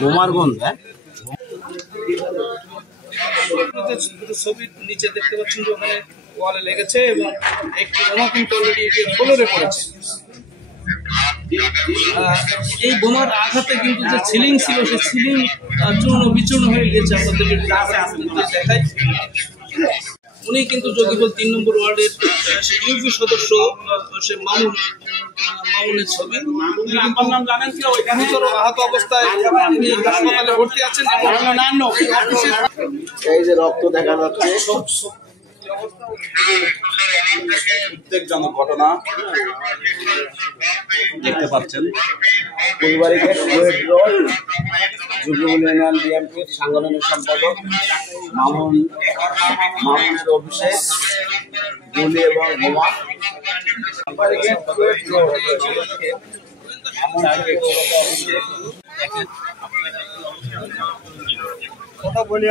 বোমার গন্ধ। ছবির নিচে দেখতে পাচ্ছেন যে ওখানে ওয়ালে লেগেছে এবং একটি বোমা কিন্তু অলরেডি ফ্লোরে পড়েছে। এই বোমার আঘাতে কিন্তু যে সিলিং ছিল সেই সিলিং চূর্ণ বিচূর্ণ হয়ে গেছে। আপনাদের দেখাই, উনি কিন্তু যোগীবল ৩ নম্বর ওয়ার্ডের ইউপি সদস্য সে মামুনের ছবি। গুরুতর আহত অবস্থায় হাসপাতালে ভর্তি আছেন। এই যে রক্ত দেখা যাচ্ছে, উদ্বেগজনক ঘটনা দেখতে পাচ্ছেন। ফুলবাড়িঘাট রোড যুবলীগ ইউনিয়ন বিএনপির সাংগঠনিক সম্পাদক মামুনের অফিসে গুলি এবং বোমা। কথা বলি